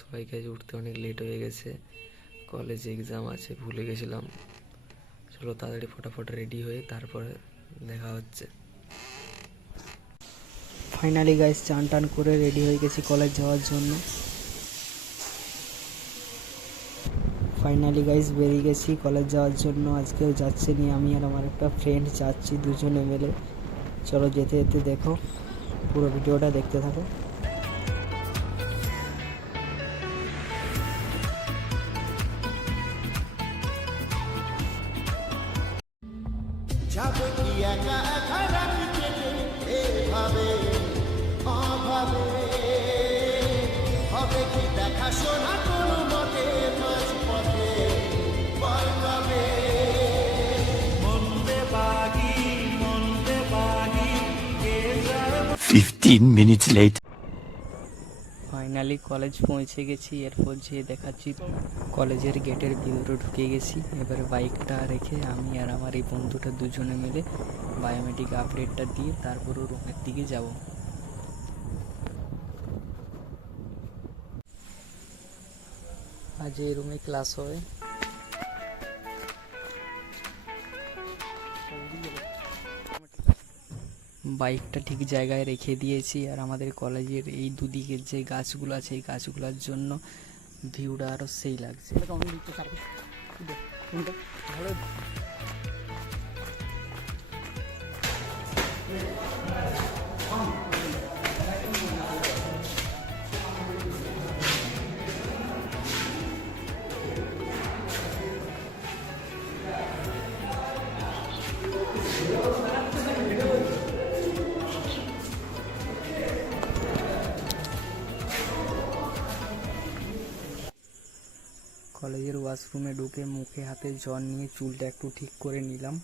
সবাইকে আজ উঠতে অনেক লেট হয়ে গেছে, কলেজে এক্সাম আছে, ভুলে গেছিলাম। চলো তাড়াতাড়ি ফটাফট রেডি হয়ে তারপরে দেখা হচ্ছে। ফাইনালি গাইস চান টান করে রেডি হয়ে গেছি কলেজ যাওয়ার জন্য। ফাইনালি গাইস বেরিয়ে গেছি কলেজ যাওয়ার জন্য। আজকেও যাচ্ছে নি, আমি আর আমার একটা ফ্রেন্ড যাচ্ছি দুজনে মিলে। চলো যেতে যেতে দেখো, পুরো ভিডিওটা দেখতে থাকো। যাবে কি একা একা রাত কেটে এভাবে অভাবে, হবে কি দেখাশোনা কোনো মতে মাঝ পথে বলবে মন্দে বাগি 15 minutes later. ফাইনালি কলেজ পৌঁছে গেছি। এরপর যে দেখাচ্ছি কলেজের গেটের ভিতরে ঢুকে গেছি। এবারে বাইকটা রেখে আমি আর আমার এই বন্ধুটা দুজনে মিলে বায়োমেট্রিক আপডেটটা দিয়ে তারপরও রুমের দিকে যাব। আজ এই রুমে ক্লাস হয়। বাইকটা ঠিক জায়গায় রেখে দিয়েছি। আর আমাদের কলেজের এই দুদিকের যে গাছগুলো আছে এই গাছগুলোর জন্য ভিউটা আরও সেই লাগছে। কলেজের ওয়াশরুমে ঢুকে মুখে হাতে জল নিয়ে চুলটা একটু ঠিক করে নিলাম।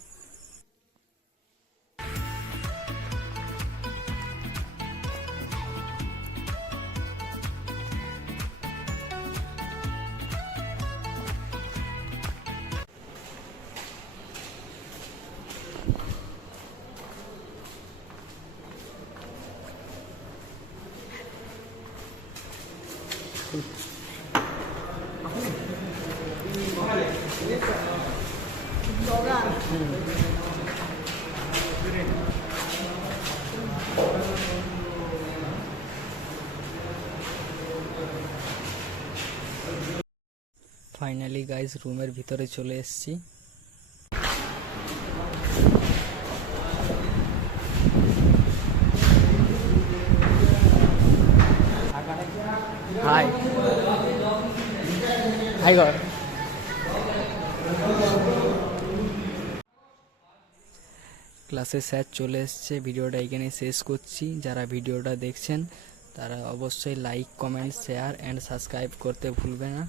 ফাইনালি গাইস রুমের ভিতরে চলে এসেছি। হাই হাই গড, ক্লাসে স্যার চলে এসছে। ভিডিওটা এখানে শেষ করছি। যারা ভিডিওটা দেখছেন তারা অবশ্যই like, comment, share and subscribe করতে ভুলবে না।